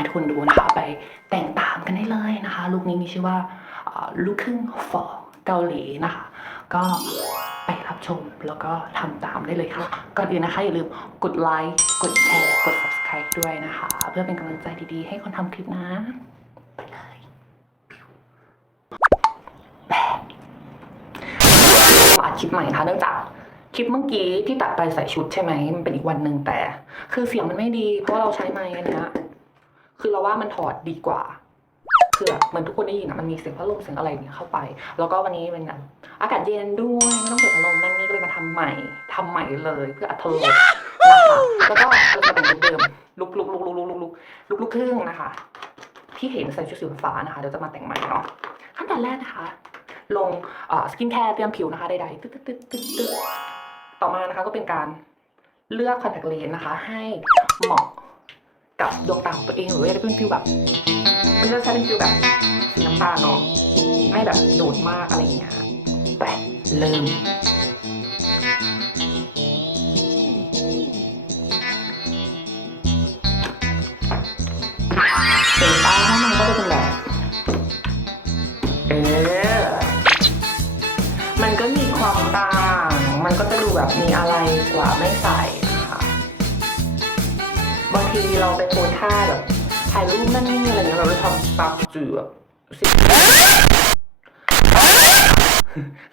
ให้ทุกคนดูนะคะ ไปแต่งตามกันได้เลยนะคะลุคนี้มีชื่อว่าลูกครึ่งฟอเกาหลีนะคะ ก็ไปรับชมแล้วก็ทำตามได้เลยค่ะ ก่อนอื่นนะคะ อย่าลืมกดไลค์กดแชร์กด subscribe ด้วยนะคะ เพื่อเป็นกำลังใจดีๆ ให้คนทำคลิปนะไปเลยแบบอัดคลิปใหม่นะคะเนื่องจากคลิปเมื่อกี้ที่ตัดไปใส่ชุดใช่ไหมมันเป็นอีกวันหนึ่งแต่ คือเสียงมันไม่ดี เพราะเราใช้ไมค์อันเนี้ คือเราว่ามันถอดดีกว่าคือแบบเหมือนทุกคนได้ยินอะมันมีเสียงพัดลมเสียงอะไรอย่างเงี้ยเข้าไป แล้วก็วันนี้เป็นแบบอากาศเย็นด้วยไม่ต้องเปิดพัดลมนั่นนี่ก็เลยมาทำใหม่ทำใหม่เลยเพื่ออัธรสนะคะแล้วก็เราจะเป็นลุคเดิมลุกลุกลุกลุกลุกลุกลุกลุกลุกครึ่งนะคะ ที่เห็นใส่ชุดสีฟ้านะคะเดี๋ยวจะมาแต่งใหม่เนาะขั้นตอนแรกนะคะ ลงสกินแคร์เตรียมผิวนะคะใดๆตึ๊ดตึ๊ดตึ๊ดตึ๊ดตึ๊ดต่อมานะคะก็เป็นการเลือกคอนแทคเลนส์นะคะ ให้เหมาะ กับดวงตาของตัวเองหรือว่าจะเป็นฟิลแบบ มันจะใช้เป็นฟิลแบบสีน้ำตาลเนาะไม่แบบโดดมากอะไรอย่างเงี้ยแปเริ่ม ทีเราไปโพสท่าแบบถ่ายรูปนั่นนี่อะไรเงี้ยเราไปทำปากจืดสิ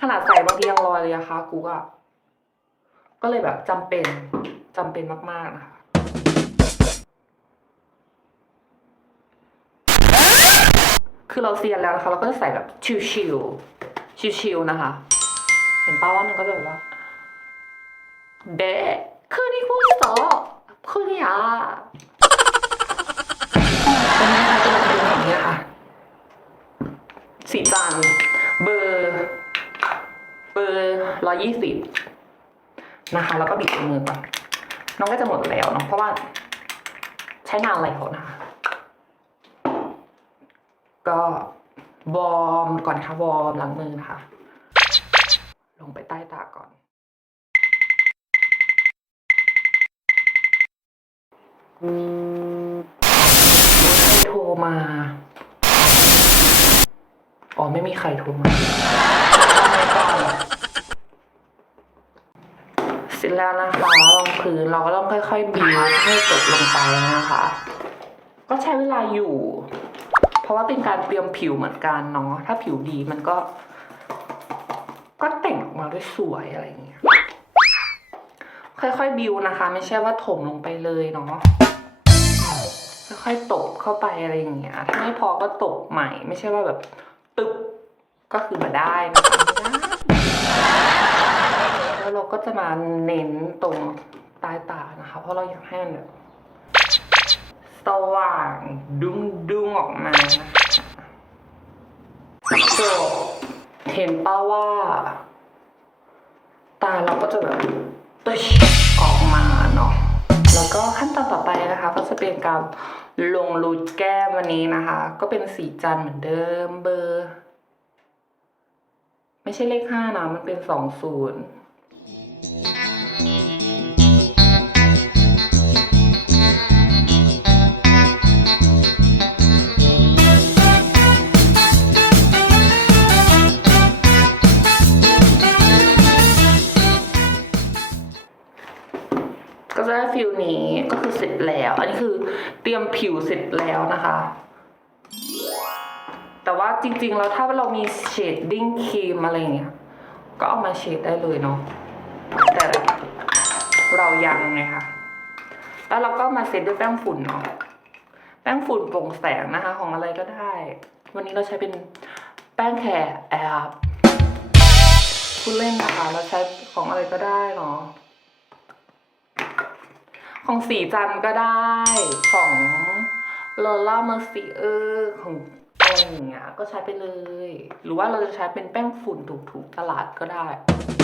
ขนาดใส่บางทียังลอยเลยอะคะกูอะก็เลยแบบจำเป็นจำเป็นมากๆนะคะคือเราเซียนแล้วนะคะเราก็จะใส่แบบชิวๆชิวๆนะคะ เห็นป้าว่ามันก็แบบว่าเดะคืนนี้กูสอ คืนนี้เป็นนะคะเป็นแบบเป็นแบบนี้ค่ะสีจันเบอร์เบอร์ร้อยยี่สิบนะคะ แล้วก็บีบมือก่อนน้องก็จะหมดแล้วเนาะเพราะว่า ใช้งานแล้วนะคะก็วอร์มก่อนค่ะวอร์มล้างมือนะคะ ลงไปใต้ตาก่อน โทรมา อ๋อ ไม่มีใครโทรมาเสร็จแล้วนะคะลงพื้นเราก็ต้องค่อยๆบิวให้ตกลงไปนะคะ ก็ใช้เวลาอยู่ เพราะว่าเป็นการเตรียมผิวเหมือนกันเนาะถ้าผิวดีมันก็ ก็แต่งออกมาได้สวยอะไรอย่างเงี้ย ค่อยๆบิวนะคะ ไม่ใช่ว่าถมลงไปเลยเนาะค่อยๆตบเข้าไปอะไรอย่างเงี้ยถ้าไม่พอก็ตบใหม่ ไม่ใช่ว่าแบบตึบก็คือมาได้นะคะแล้วเราก็จะมาเน้นตรงใต้ตานะคะ เพราะเราอยากให้มันแบบสว่างดุ้งดุ้งๆออกมาจบเห็นป้าว่า ตาเราก็จะแบบ ตึชออกมาเนาะแล้วก็ขั้นตอนต่อไปนะคะ ก็จะเป็นการลงรูดแก้มวันนี้นะคะ ก็เป็นสีจันเหมือนเดิมเบอร์ ไม่ใช่เลขห้านะมันเป็นสองศูนย์ จริงๆ แล้วถ้าเรามีเชดดิ้งครีมอะไรอย่างเงี้ย ก็เอามาเชดได้เลยเนาะ แต่เรายังไงคะ แล้วเราก็มาเซตด้วยแป้งฝุ่นเนาะ แป้งฝุ่นโปร่งแสงนะคะ ของอะไรก็ได้ วันนี้เราใช้เป็นแป้งแคร์แอบพูดเล่นนะคะ เราใช้ของอะไรก็ได้เนาะของสีจันทร์ก็ได้ ของลอล่าเมอร์ซีเออร์ของ อะไรอย่างเงี้ยก็ใช้ไปเลย หรือว่าเราจะใช้เป็นแป้งฝุ่นถูกๆตลาดก็ได้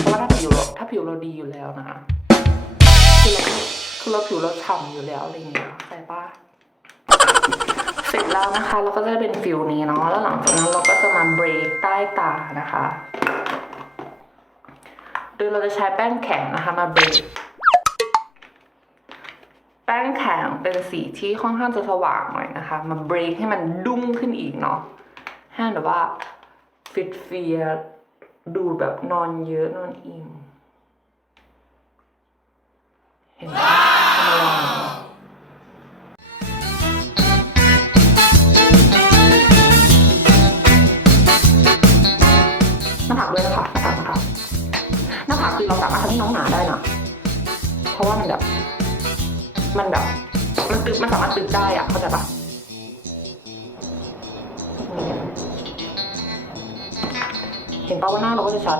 เพราะว่าถ้าผิวเราถ้าผิวเราดีอยู่แล้วนะคือเราคือเราผิวเราฉ่ำอยู่แล้วอะไรเงี้ยใช่ปะเสร็จแล้วนะคะเราก็จะได้เป็นฟิลนี้เนาะแล้วหลังจากนั้นเราก็จะมาเบรกใต้ตานะคะ โดยเราจะใช้แป้งแข็งนะคะมาเบรก เป็นสีที่ค่อนข้างจะสว่างหน่อยนะคะ มาเบรกให้มันดุ้งขึ้นอีกเนาะให้แบบว่าฟิตเฟียดูแบบนอนเยอะนอนอิ่มเห็นไหมมาลองหน้าผากด้วยนะคะหน้าผากนะคะหน้าผากคือเราสามารถทำให้น้องหนาได้นะ เพราะว่ามันแบบ มันแบบ ตึกมันสามารถตึกได้อะเข้าใจปะเห็นปะว่าหน้าเราก็จะชัด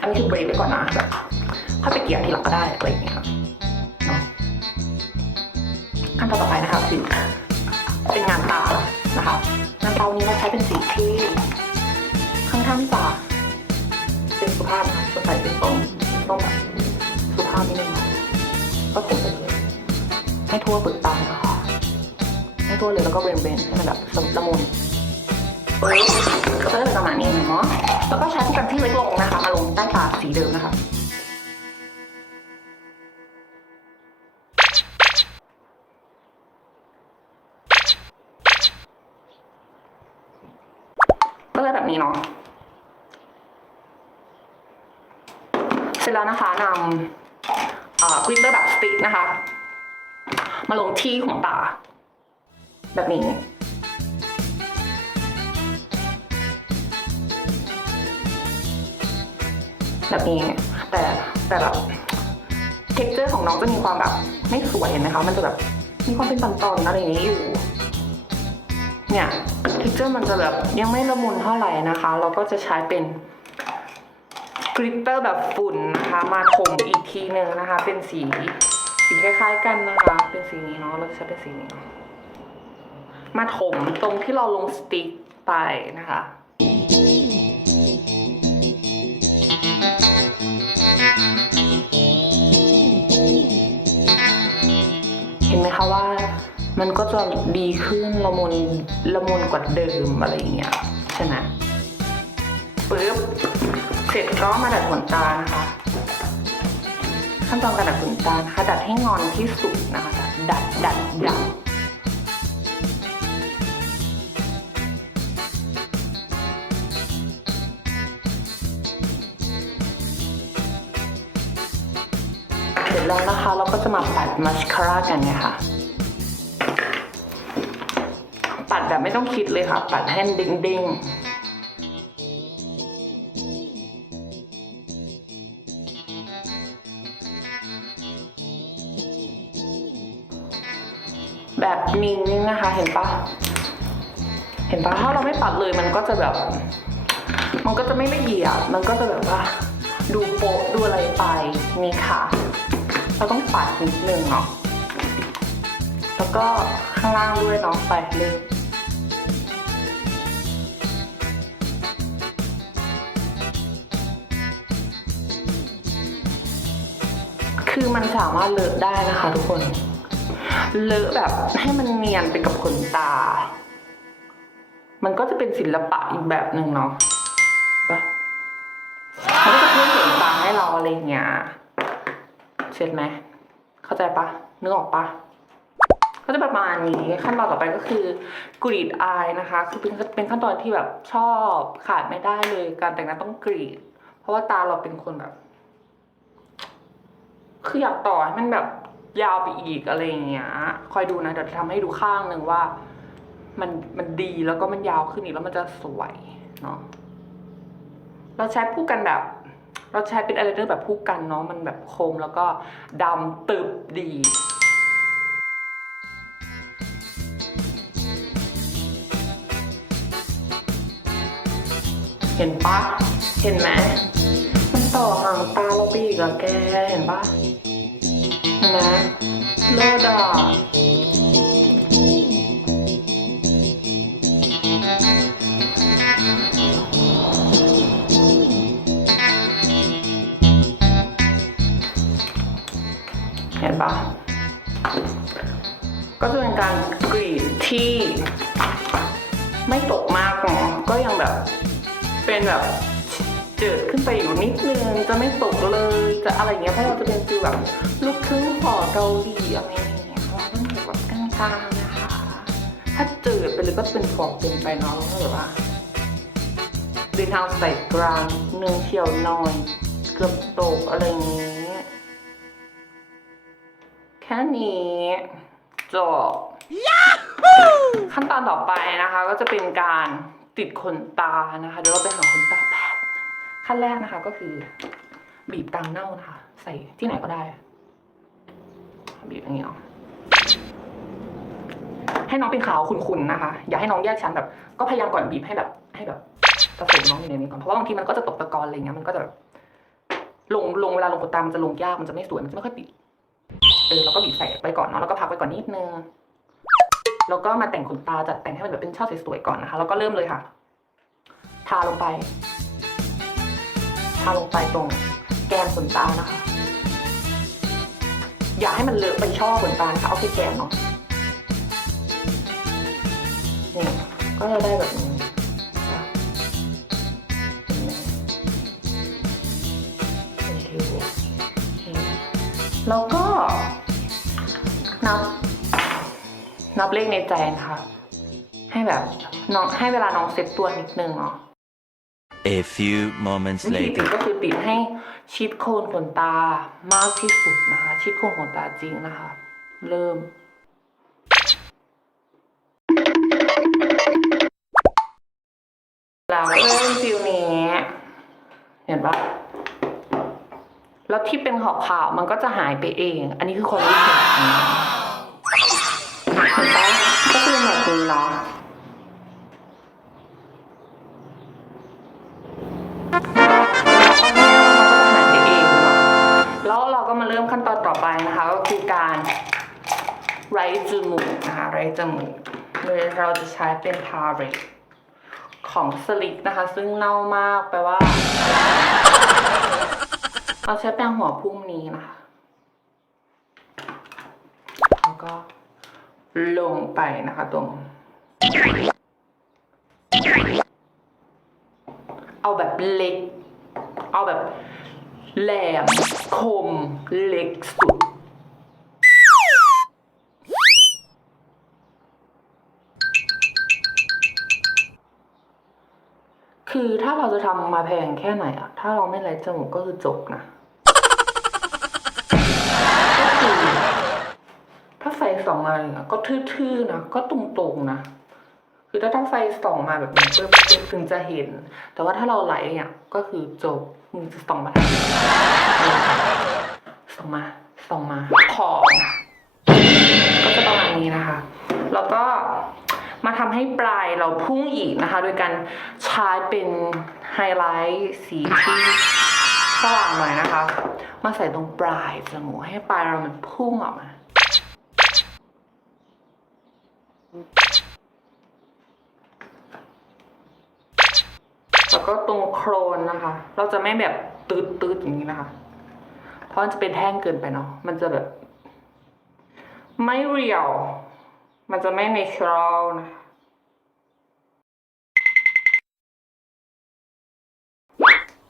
อันนี้คือเบรกไปก่อนนะแบบค่อยไปเกี่ยทีหลังก็ได้อะไรอย่างเงี้ยเนาะขั้นตอนต่อไปนะคะคือเป็นงานตานะคะงานตาวันนี้เราใช้เป็นสีที่ ค่อนข้างที่จะเป็นสุภาพนะคะสดใสเป็นส้มส้มแบบสุภาพนิดนึงเนาะก็ผมไปเลยให้ทั่วปลือกตานะคะให้ทั่วเลยแล้วก็เบรนเบรนให้มันแบบละมุนปึ๊บก็จะเป็นประมาณนี้เนาะแล้วก็ใช้ผู้กันที่เล็กลงนะคะ มาลงใต้ตาสีเดิมนะคะก็เลยแบบนี้เนาะ เสร็จแล้วนะคะนำกริตเตอร์แบบสติ๊กนะคะ มาลงที่ของตา แบบนี้แบบนี้แต่แต่แบบเท็กเจอร์ของน้องจะมีความแบบไม่สวยเห็นไหมคะ มันจะแบบมีความเป็นตอนๆอะไรอย่างนี้อยู่ เนี่ยเท็กเจอร์มันจะแบบยังไม่ละมุนเท่าไหร่นะคะ เราก็จะใช้เป็น กริตเตอร์แบบฝุ่นนะคะ มาถมอีกทีหนึ่งนะคะ เป็นสีสีคล้ายๆกันนะคะ เป็นสีนี้เนาะเราจะใช้เป็นสีนี้เนาะมาถมตรงที่เราลงสติ๊กไปนะคะเห็นไหมคะว่ามันก็จะดีขึ้นละมุนละมุนกว่าเดิมอะไรอย่างเงี้ยใช่ไหมปึ๊บ เสร็จก็มาดัดขนตานะคะ ขั้นตอนการดัดขนตานะคะดัดให้งอนที่สุดนะคะ ดัดดัดดัดเสร็จแล้วนะคะ เราก็จะมาปัดมัสคาร่ากันเนี่ยค่ะ ปัดแบบไม่ต้องคิดเลยค่ะ ปัดให้เด้งๆ แบบนี้นะคะ เห็นปะเห็นปะถ้าเราไม่ปัดเลยมันก็จะแบบ มันก็จะไม่ละเอียด มันก็จะแบบว่า ดูโป๊ะดูอะไรไปนี่ค่ะ เราต้องปัดนิดนึงเนาะแล้วก็ข้างล่างด้วยเนาะไปเลยคือมันสามารถเลอะได้นะคะทุกคน เลอะแบบให้มันเนียนไปกับขนตา มันก็จะเป็นศิลปะอีกแบบหนึ่งเนาะปะมันก็จะเพิ่มขนตาให้เราอะไรเงี้ยเสร็จไหม เข้าใจปะนึกออกปะก็จะประมาณนี้ขั้นตอนต่อไปก็คือกรีดอายนะคะ คือเป็นเป็นขั้นตอนที่แบบชอบขาดไม่ได้เลยการแต่งหน้าต้องกรีด เพราะว่าตาเราเป็นคนแบบ คืออยากต่อให้มันแบบ ยาวไปอีกอะไรอย่างเงี้ย คอยดูนะเดี๋ยวจะทำให้ดูข้างหนึ่งว่า มันมันดีแล้วก็มันยาวขึ้นอีกแล้วมันจะสวยเนาะเราใช้ผู้กันแบบ เราใช้เป็นอะไรเนอร์แบบผู้กันเนาะมันแบบคมแล้วก็ดำตึบดีเห็นปะเห็นไหมมันต่อห่างตาเราไปอีกอะแก เห็นปะ ไหมเลิศอะเห็นปะก็จะเป็นการกรีดที่ไม่ตกมากเนาะก็ยังแบบเป็นแบบ เจิดขึ้นไปอยู่นิดนึงจะไม่ตกเลย จะอะไรเงี้ยเพราะเราจะเป็นฟิลแบบลูกครึ่งห่อเกาหลีอะไรอย่างเงี้ยเราต้องอยู่แบบกลางๆนะคะ ถ้าเจิดไปเลยก็เป็นฟอกเกินไปเนาะแล้วก็แบบว่าเดินทางใส่กลางเนื้อเฉียวน่อย เกือบตกอะไรอย่างเงี้ยแค่นี้จบขั้นตอนต่อไปนะคะ ก็จะเป็นการติดขนตานะคะ เดี๋ยวเราไปหาขนตาแป๊บนึง ขั้นแรกนะคะก็คือ บีบตางเน่านะคะ ใส่ที่ไหนก็ได้ บีบอย่างนี้เนาะให้น้องเป็นขาวขุ่นๆนะคะ อย่าให้น้องแยกชั้นแบบ ก็พยายามก่อนบีบให้แบบ ให้แบบผสมน้องอยู่ในนี้ก่อนเพราะว่าบางทีมันก็จะตกตะกอนอะไรเงี้ยมันก็จะลงลงเวลาลงขนตามันจะลงยากมันจะไม่สวยมันจะไม่ค่อยติดเออแล้วก็บีบใส่ไปก่อนเนาะแล้วก็พักไปก่อนนิดนึงแล้วก็มาแต่งขนตาจัดแต่งให้มันแบบเป็นช่อสวยๆก่อนนะคะแล้วก็เริ่มเลยค่ะ ทาลงไป ทาลงไปตรงแก้มขนตานะคะ อย่าให้มันเลอะไปช่อขนตานะคะเอาแค่แก้มเนาะเนี่ยก็จะได้แบบนี้แล้วก็นับนับเลขในใจนะคะ ให้แบบน้องให้เวลาน้องเซ็ตตัวนิดนึงเนาะ A few moments วิธีติด later. ก็คือติดให้ชิดโคนขนตามากที่สุดนะคะ ชิดโคนขนตาจริงนะคะ เริ่ม แล้วเริ่มฟิลนี้ เห็นปะแล้วที่เป็นขาวๆมันก็จะหายไปเอง อันนี้คือความรู้สึกของน้องเห็นปะ จมูกนะคะไรจมูกโดยเราจะใช้เป็นพาเรตของสลิกนะคะ ซึ่งเน่ามากแปลว่า เราใช้แปรงหัวพุ่มนี้นะคะแล้วก็ลงไปนะคะตรง เอาแบบเล็ก เอาแบบแหลมคมเล็กสุด คือถ้าเราจะทำมาแพงแค่ไหนอะถ้าเราไม่ไรจมูกก็คือจบนะก็คือถ้าไฟส่องมาย่างเงี้ยก็ทื่อๆนะก็ตรงๆนะคือถ้าต้องไฟส่องมาแบบนี้ก็ถึงจะเห็น แต่ว่าถ้าเราไหลเนี่ยก็คือจบมึงจะส่องมาทางไหนส่องมาส่องมาขอก็จะประมาณนี้นะคะ แล้วก็ มาทำให้ปลายเราพุ่งอีกนะคะ โดยการใช้เป็นไฮไลท์สีที่สว่างหน่อยนะคะ มาใส่ตรงปลายจมูกให้ปลายเรามันพุ่งออกมาแล้วก็ตรงโครนนะคะ เราจะไม่แบบตืดตืดอย่างนี้นะคะ เพราะมันจะเป็นแท่งเกินไปเนาะ มันจะแบบ ไม่เรียว มันจะไม่ในช r a l นะคะ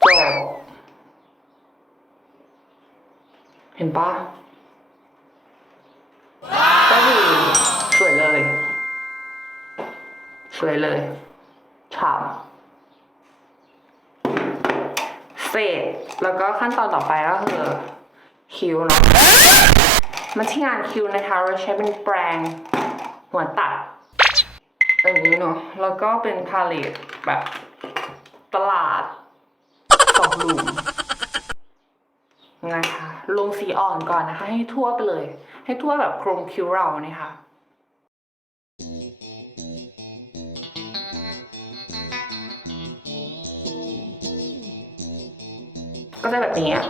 จบเห็นปะก็คือสวยเลย สวยเลยฉ่ำเสร็จแล้วก็ขั้นตอนต่อไปก็คือ คิ้วเนาะมาที่งานคิ้วนะคะเราใช้เป็นแปรง หัวตัดอย่างนี้เนาะแล้วก็เป็นพาเลตแบบตลาดสองหลุมนะคะลงสีอ่อนก่อนนะคะ ให้ทั่วไปเลย ให้ทั่วแบบโครงคิ้วเราเนี่ยค่ะก็จะแบบนี้อะ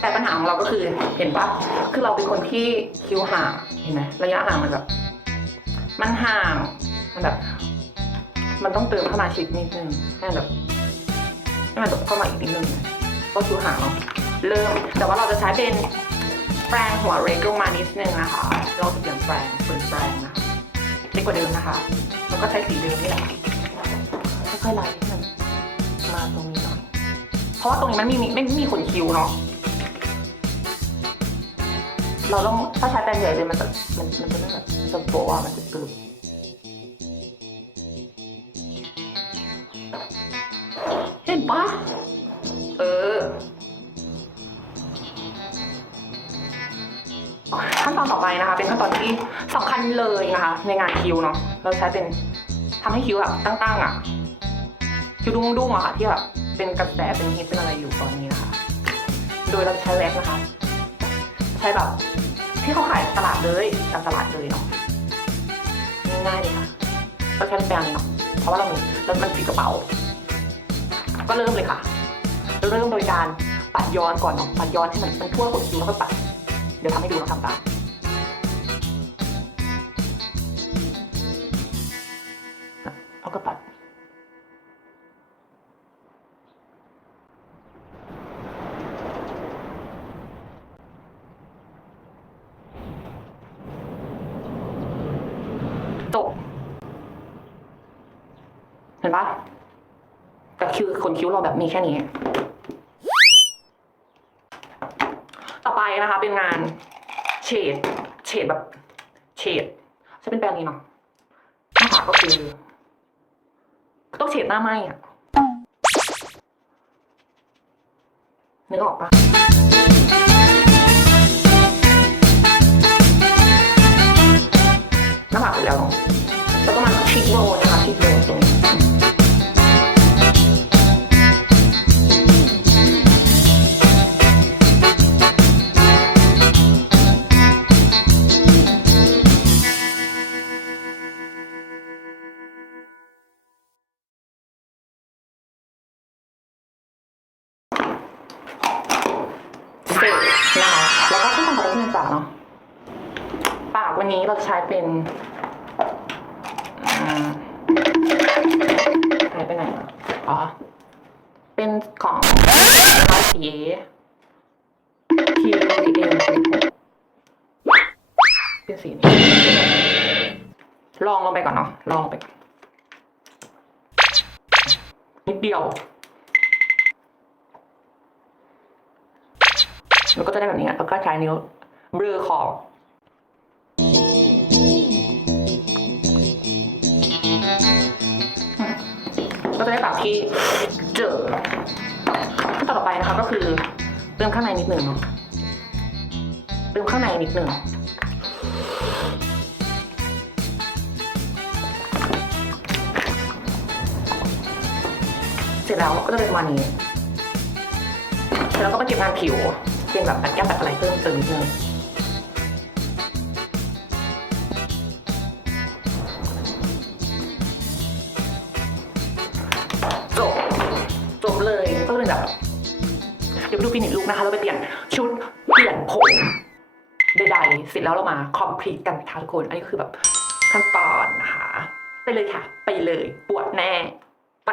แต่ปัญหาของเราก็คือเห็นปะคือเราเป็นคนที่คิ้วห่างเห็นไหมระยะห่างมันแบบ มันห่าง มันแบบ มันต้องเติมเข้ามาชิดนิดนึงให้มันแบบให้มันแบบเข้ามาอีกนิดนึงเพราะคิ้วห่างเนาะเริ่ม แต่ว่าเราจะใช้เป็นแปรงหัวเรกลงมานิดนึงนะคะ เราจะเปลี่ยนแปรงเปลี่ยนแปรงนะคะเล็กกว่าเดิมนะคะ แล้วก็ใช้สีเดิมนี่แหละค่อยๆไล่มันมาตรงนี้หน่อย เพราะว่าตรงนี้มันไม่มีไม่ไม่มีขนคิ้วเนาะ เราต้องถ้าใช้แปรงใหญ่เลยมันจะมันมันจะไม่แบบจะโบะอะมันจะตึงเห็นปะเออขั้นตอนต่อไปนะคะ เป็นขั้นตอนที่สำคัญเลยนะคะ ในงานคิวเนาะเราใช้เป็นทำให้คิวแบบตั้งๆอะคิ้วดุ้งๆอะค่ะที่แบบเป็นกระแสเป็นฮิตเป็นอะไรอยู่ตอนนี้นะคะ โดยเราใช้แว็กนะคะ ใช้แบบที่เขาขายตลาดเลยตามตลาดเลยเนาะง่ายๆเลยค่ะเราใช้แปรงนี้เนาะเพราะว่าเรามีเรามันติดกระเป๋า ก็เริ่มเลยค่ะเริ่มโดยการปัดย้อนก่อนเนาะปัดย้อนให้มันมันทั่วขนคิ้วแล้วก็ปัด เดี๋ยวทำให้ดูเราทำตาม ปะแต่คิ้วขนคิ้วเราแบบมีแค่นี้ ต่อไปนะคะ เป็นงานเฉดเฉดแบบเฉดใช้เป็นแปรงนี้เนาะหน้าผากก็คือ ต้องเฉดหน้าไหมอะนึกออกปะ อ๋อ เป็นของร้านสีทีเอ็มเป็นสีนี้ ลองลงไปก่อนเนาะ ลองลงไปก่อน นิดเดียวแล้วก็จะได้แบบนี้แล้วก็ใช้นิ้วเบลอขอบ ก็จะได้ปากที่เจอขั้นตอนต่อไปนะคะก็คือเติมข้างในนิดหนึ่งเนาะเติมข้างในนิดหนึ่งเสร็จแล้วก็จะเป็นประมาณนี้เสร็จแล้วก็มาเก็บงานผิวเป็นแบบปัดแก้มปัดอะไรเพิ่มเติมนิดนึง พลีกันค่ะทุกคน อันนี้คือแบบขั้นตอนนะคะ ไปเลยค่ะ ไปเลยปวดแน่ไป